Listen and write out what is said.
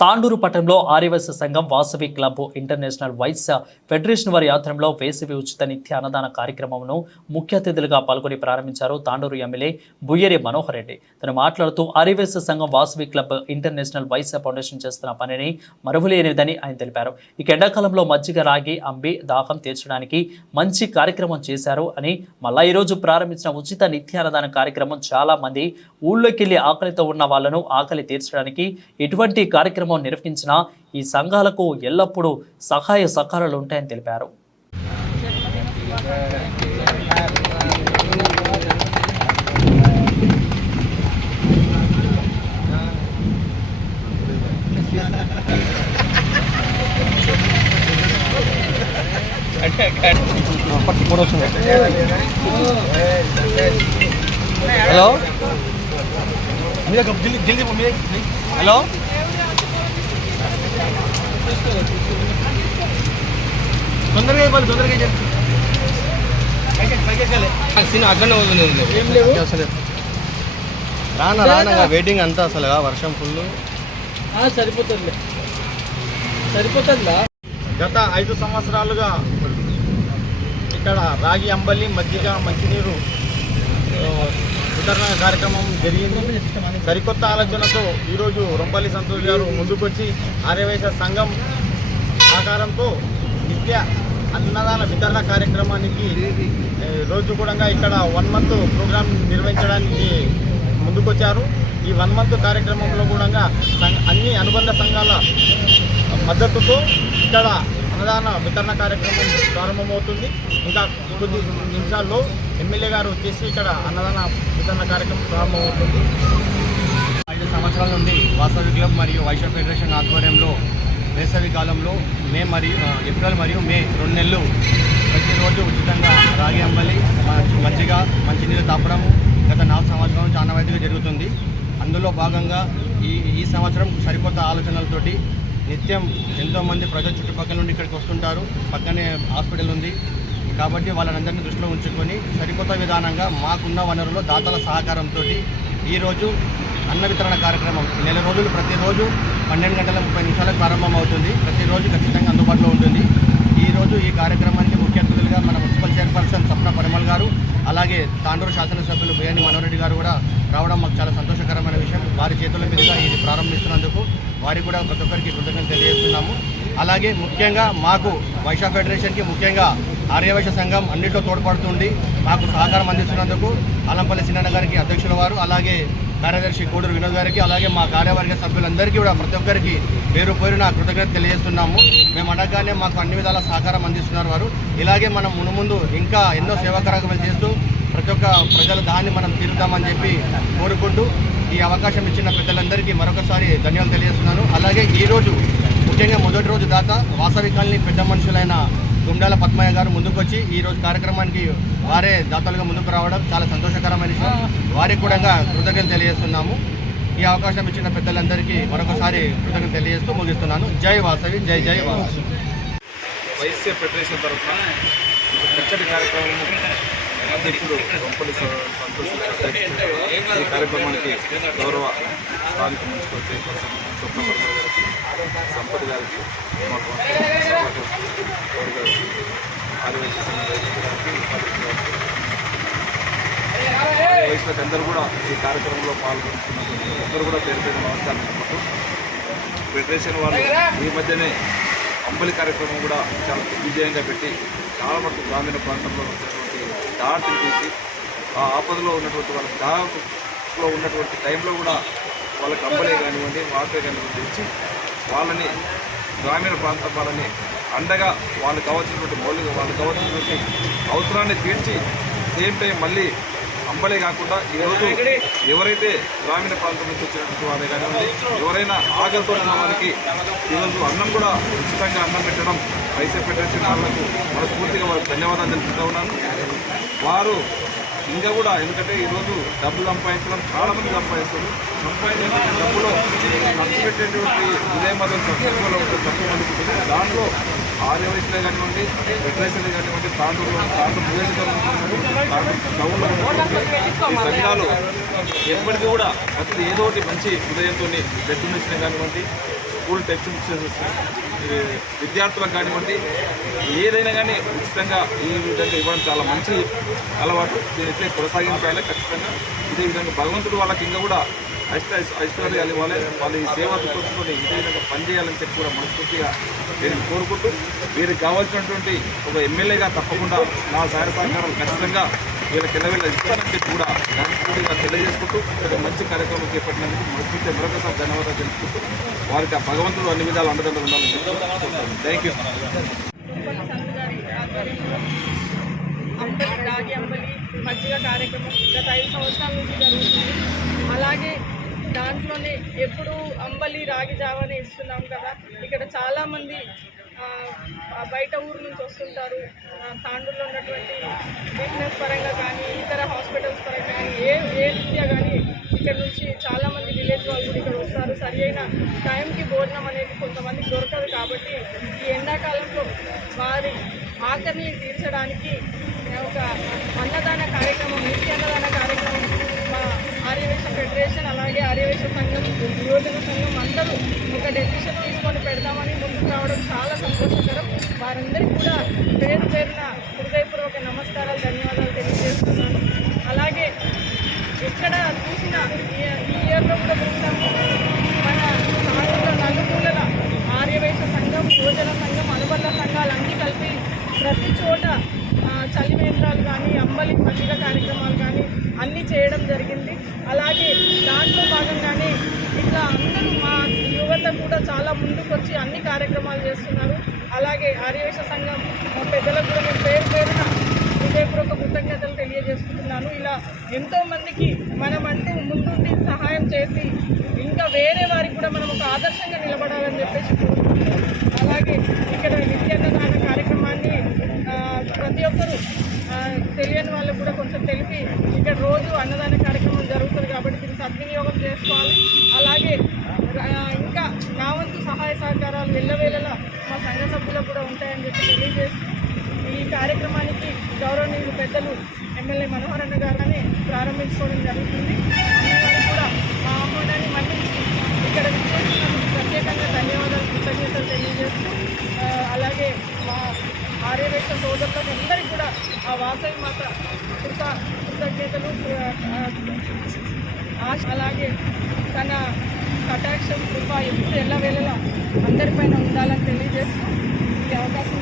తాండూరు పట్టణంలో Aryavysya Sangham Vasavi club international Vysya federation వారి ఆధ్వర్యంలో వేసవి ఉచిత నిత్య అన్నదాన కార్యక్రమంను ముఖ్య అతిథులుగా పాల్గొని ప్రారంభించారు తాండూరు ఎమ్మెల్యే బుయ్యరి మనోహర్ రెడ్డి. తను మాట్లాడుతూ Aryavysya Sangham Vasavi club international Vysya foundation చేస్తున్న పనిని మరువలేనిదని ఆయన తెలిపారు. ఈ ఎండాకాలంలో మజ్జిగ రాగి అంబి దాహం తీర్చడానికి మంచి కార్యక్రమం చేశారు అని, మళ్ళా ఈరోజు ప్రారంభించిన ఉచిత నిత్య అన్నదాన కార్యక్రమం చాలా మంది ఊళ్ళోకెళ్లి ఆకలితో ఉన్న వాళ్లను ఆకలి తీర్చడానికి ఎటువంటి కార్యక్రమం నిర్వహించిన ఈ సంఘాలకు ఎల్లప్పుడూ సహాయ సహకారాలు ఉంటాయని తెలిపారు. హలో హలో తొందరగా ఇవ్వాలి, తొందరగా రానా రానా వెయిటింగ్ అంతా అసలు వర్షం ఫుల్ సరిపోతుందా. గత 5 సంవత్సరాలుగా ఇక్కడ రాగి అంబలి మజ్జిగ మంచినీరు వితరణ కార్యక్రమం జరిగింది. సరికొత్త ఆలోచనతో ఈరోజు రొంపల్లి సంతోష్ గారు ముందుకొచ్చి ఆర్యవైశ్య సంఘం సహకారంతో నిత్య అన్నదాన వితరణ కార్యక్రమానికి రోజు కూడా ఇక్కడ 1 మంత్ ప్రోగ్రాం నిర్వహించడానికి ముందుకొచ్చారు. ఈ 1 మంత్ కార్యక్రమంలో కూడా అన్ని అనుబంధ సంఘాల మద్దతుతో ఇక్కడ అన్నదాన వితరణ కార్యక్రమం ప్రారంభమవుతుంది. ఇంకా కొద్ది నిమిషాల్లో ఎమ్మెల్యే గారు వచ్చేసి ఇక్కడ అన్నదాన వితరణ కార్యక్రమం ప్రారంభమవుతుంది. 5 సంవత్సరాల నుండి వాసవి క్లబ్ మరియు వైశ్య ఫెడరేషన్ ఆధ్వర్యంలో వేసవి కాలంలో ఏప్రిల్ మరియు మే 2 నెలలు ప్రతిరోజు ఉచితంగా రాగి అంబలి మజ్జిగ మంచినీళ్ళు తాపడం గత 4 సంవత్సరాలు చాలా వైద్యుగా జరుగుతుంది. అందులో భాగంగా ఈ సంవత్సరం సరికొత్త ఆలోచనలతోటి నిత్యం ఎంతోమంది ప్రజలు చుట్టుపక్కల నుండి ఇక్కడికి వస్తుంటారు. పక్కనే హాస్పిటల్ ఉంది కాబట్టి వాళ్ళందరినీ దృష్టిలో ఉంచుకొని సరికొత్త విధానంగా మాకున్న వనరులో దాతల సహకారంతో ఈరోజు అన్న వితరణ కార్యక్రమం నెల రోజులు ప్రతిరోజు 12 గంటల 30 నిమిషాలకు ప్రారంభం అవుతుంది. ప్రతిరోజు ఖచ్చితంగా అందుబాటులో ఉంటుంది. ఈరోజు ఈ కార్యక్రమానికి ముఖ్య అతిథులుగా మన మున్సిపల్ చైర్పర్సన్ సప్న పరిమల్ గారు, అలాగే తాండూరు శాసనసభ్యులు బుయ్యరి మనోహర్ రెడ్డి గారు కూడా రావడం మాకు చాలా సంతోషకరమైన విషయం. వారి చేతుల మీదుగా ఇది ప్రారంభిస్తున్నందుకు వారికి కూడా ప్రతి ఒక్కరికి కృతజ్ఞతలు తెలియజేస్తున్నాము. అలాగే ముఖ్యంగా మాకు వైశ్య ఫెడరేషన్కి ముఖ్యంగా ఆర్యవైశ్య సంఘం అన్నింటిలో తోడ్పడుతుంది. మాకు సహకారం అందిస్తున్నందుకు అలంపల్లి సిన్నన్న గారికి అధ్యక్షుల వారు, అలాగే కార్యదర్శి కోడూరు వినోద్ గారికి, అలాగే మా కార్యవర్గ సభ్యులందరికీ కూడా ప్రతి ఒక్కరికి పేరు పేరున కృతజ్ఞత తెలియజేస్తున్నాము. మేము అడగగానే మాకు అన్ని విధాల సహకారం అందిస్తున్నారు వారు. ఇలాగే మనం మునుముందు ఇంకా ఎన్నో సేవా కార్యక్రమాలు చేస్తూ ప్రతి ఒక్క ప్రజల దాన్ని మనం తీరుద్దామని చెప్పి కోరుకుంటూ ఈ అవకాశం ఇచ్చిన పెద్దలందరికీ మరొకసారి ధన్యవాదాలు తెలియజేస్తున్నాను. అలాగే ఈరోజు ముఖ్యంగా మొదటి రోజు దాత వాసవి కాలనీ పెద్ద మనుషులైన గుండాల పద్మయ్య గారు ముందుకొచ్చి ఈరోజు కార్యక్రమానికి వారే దాతలుగా ముందుకు రావడం చాలా సంతోషకరమైన విషయం. వారికి కూడా కృతజ్ఞతలు తెలియజేస్తున్నాము. ఈ అవకాశం ఇచ్చిన పెద్దలందరికీ మరొకసారి కృతజ్ఞతలు తెలియజేస్తూ ముగిస్తున్నాను. జై వాసవి, జై జై వాసవి. వైశ్య ఫెడరేషన్ తరఫున చక్కటి కార్యక్రమం అధ్యక్షుడు రొంపల్లి సంతోష్ ఈ కార్యక్రమానికి గౌరవ స్థానిక మున్సిపల్ చైర్పర్సన్ స్వప్న పరిమల్ గారికి, సంపత్ గారికి, మాకు ఆర్యవైశ్య వైశ్యులకు అందరూ కూడా ఈ కార్యక్రమంలో పాల్గొంటున్నారు. అందరూ కూడా పేరు పేరు నమస్కారం చెప్పుకుంటూ ఫెడరేషన్ వాళ్ళు ఈ మధ్యనే అంబలి కార్యక్రమం కూడా చాలా విజయంగా పెట్టి చాలా మటుకు గ్రామీణ ప్రాంతంలో ఉన్నటువంటి దాటిని తీసి ఆ ఆపదలో ఉన్నటువంటి వాళ్ళ దాపులో ఉన్నటువంటి టైంలో కూడా వాళ్ళకి అంబలే కానివ్వండి వాటర్ కానివ్వండి ఇచ్చి వాళ్ళని గ్రామీణ ప్రాంతం వాళ్ళని అండగా వాళ్ళకి కావాల్సినటువంటి వాళ్ళకి కావాల్సినటువంటి అవసరాన్ని తీర్చి సేమ్ టైం మళ్ళీ అంబలే కాకుండా ఈరోజు ఎవరైతే గ్రామీణ ప్రాంతం నుంచి వచ్చినటువంటి వారే కానివ్వండి ఎవరైనా ఆకలితో ఉన్న వారికి ఈరోజు అన్నం కూడా ఉచితంగా అన్నం పెట్టడం వైశ్య ఫెడరేషన్ వాళ్ళకు మనస్ఫూర్తిగా వాళ్ళకి ధన్యవాదాలు తెలుపుతూ ఉన్నాను. వారు ఇంకా కూడా ఎందుకంటే ఈరోజు డబ్బులు సంపాదించడం చాలామంది సంపాదిస్తారు. సంపాదించిన డబ్బులో ఖర్చు పెట్టేటువంటి విజయ మతం తక్కువలో ఉంటుంది, తక్కువ మంది ఉంటుంది. దాంట్లో ఆర్యవైశ్యులే కానివ్వండి, ఫెడరేషన్లే కానివ్వండి, తాండూరు ఈ సంఘాలు ఎప్పటికీ కూడా ప్రతి ఏదో ఒకటి మంచి హృదయంతో బ్లడ్ డొనేషన్ కానివ్వండి, స్కూల్ టెక్స్ట్ బుక్స్ విద్యార్థులకు కానివ్వండి, ఏదైనా కానీ ఉచితంగా ఈ విధంగా ఇవ్వడం చాలా మంచి అలవాటు. దీని ఇట్లే కొనసాగించాలి ఖచ్చితంగా. ఇదే విధంగా భగవంతుడు వాళ్ళకి ఇంకా కూడా ఐశ్వర్యాలు ఇవ్వాలి, వాళ్ళ ఈ సేవా దృక్పథంతో ఇదే విధంగా పనిచేయాలని చెప్పి కూడా మనస్ఫూర్తిగా నేను కోరుకుంటూ, వీరికి కావాల్సినటువంటి ఒక ఎమ్మెల్యేగా తప్పకుండా నా సహాయ సహకారాలు ఖచ్చితంగా వీళ్ళకి కింద ఇస్తానని చెప్పి కూడా మనస్ఫూర్తిగా తెలియజేసుకుంటూ ఒక మంచి కార్యక్రమం చేపట్టినందుకు మనస్ఫూర్తిగా మరొకసారి ధన్యవాదాలు తెలుపుకుంటూ వారికి ఆ భగవంతుడు అన్ని విధాలు అండదండలు ఉండాలని చెప్తున్నాను. Thank you. అంబలి, రాగి అంబలి, మజ్జిగ కార్యక్రమం గత 5 సంవత్సరాల నుంచి జరుగుతుంది. అలాగే దాంట్లోనే ఎప్పుడు అంబలి, రాగి జావనే ఇస్తున్నాం కదా. ఇక్కడ చాలామంది బయట ఊరు నుంచి వస్తుంటారు. తాండూరులో ఉన్నటువంటి బిజినెస్ పరంగా కానీ, ఇతర హాస్పిటల్స్ పరంగా కానీ, ఏ రీత్యా కానీ ఇక్కడ నుంచి చాలామంది విలేజ్ వాళ్ళు కూడా ఇక్కడ వస్తారు. సరి అయిన టైంకి భోజనం అనేది కొంతమందికి దొరకదు. కాబట్టి ఈ ఎండాకాలంలో వారి ఆకలిని తీర్చడానికి ఒక అన్నదాన కార్యక్రమం, నిత్య అన్నదాన కార్యక్రమం మా ఆర్యవైశ్య ఫెడరేషన్ అలాగే ఆర్యవైశ్య సంఘం, యువజన సంఘం అందరూ ఒక డెసిషన్ తీసుకొని పెడదామని ముందుకు రావడం చాలా సంతోషకరం. వారందరికీ కూడా పేరు పేరున హృదయపూర్వక నమస్కారాలు, ధన్యవాదాలు తెలియజేస్తున్నాను. అలాగే ఎక్కడ చూసినా ఈ ఇయర్లో కూడా చూసాము, మన తాండూరులో నలుమూలల ఆర్యవైశ్య సంఘం, యువజన సంఘం, అనుబంధ సంఘాలు అన్నీ కలిపి ప్రతి చోట చలివేంద్రాలు కానీ, అంబలి మజ్జిగ కార్యక్రమాలు కానీ అన్నీ చేయడం జరిగింది. అలాగే దాంట్లో భాగంగానే ఇట్లా అందరూ మా యువత కూడా చాలా ముందుకు వచ్చి అన్ని కార్యక్రమాలు చేస్తున్నారు. అలాగే ఆర్యవైశ్య సంఘం పెద్దలకు కూడా నేను పేరు పేరున హృదయపూర్వక కృతజ్ఞతలు తెలియజేసుకుంటున్నాను. ఇలా ఎంతోమందికి మనమంటూ ముందుండి సహాయం చేసి ఇంకా వేరే వారికి కూడా మనం ఒక ఆదర్శంగా నిలబడాలని చెప్పేసి కోరుకుంటున్నాను. అలాగే ఇక్కడ నిత్యాన్నదాన కార్యక్రమాన్ని ప్రతి ఒక్కరూ తెలియని వాళ్ళకు కూడా కొంచెం తెలిపి ఇక్కడ రోజు అన్నదాన కార్యక్రమం జరుగుతుంది కాబట్టి దీన్ని సద్వినియోగం చేసుకోవాలి. అలాగే ఇంకా నా వంతు సహాయ సహకారాలు వెళ్ళవేళలా మా సంఘ సభ్యులకు కూడా ఉంటాయని చెప్పి తెలియజేస్తూ ఈ కార్యక్రమానికి గౌరవనీయులు పెద్దలు ఎమ్మెల్యే మనోహర్ అన్న గారిని ప్రారంభించుకోవడం జరుగుతుంది. అన్నగారు కూడా మా ఆహ్వానాన్ని మన్నించి ఇక్కడ విచ్చేసినందుకు ప్రత్యేకంగా ధన్యవాదాలు, కృతజ్ఞతలు తెలియజేస్తూ అలాగే మా ఆర్యవైశ్య సోదరులకు అందరికీ కూడా ఆ వాసవి మాత కృతజ్ఞతలు, అలాగే తన కటాక్షం కృప ఎప్పుడు ఎల్లవేళలా అందరిపైన ఉండాలని తెలియజేస్తూ ఈ అవకాశం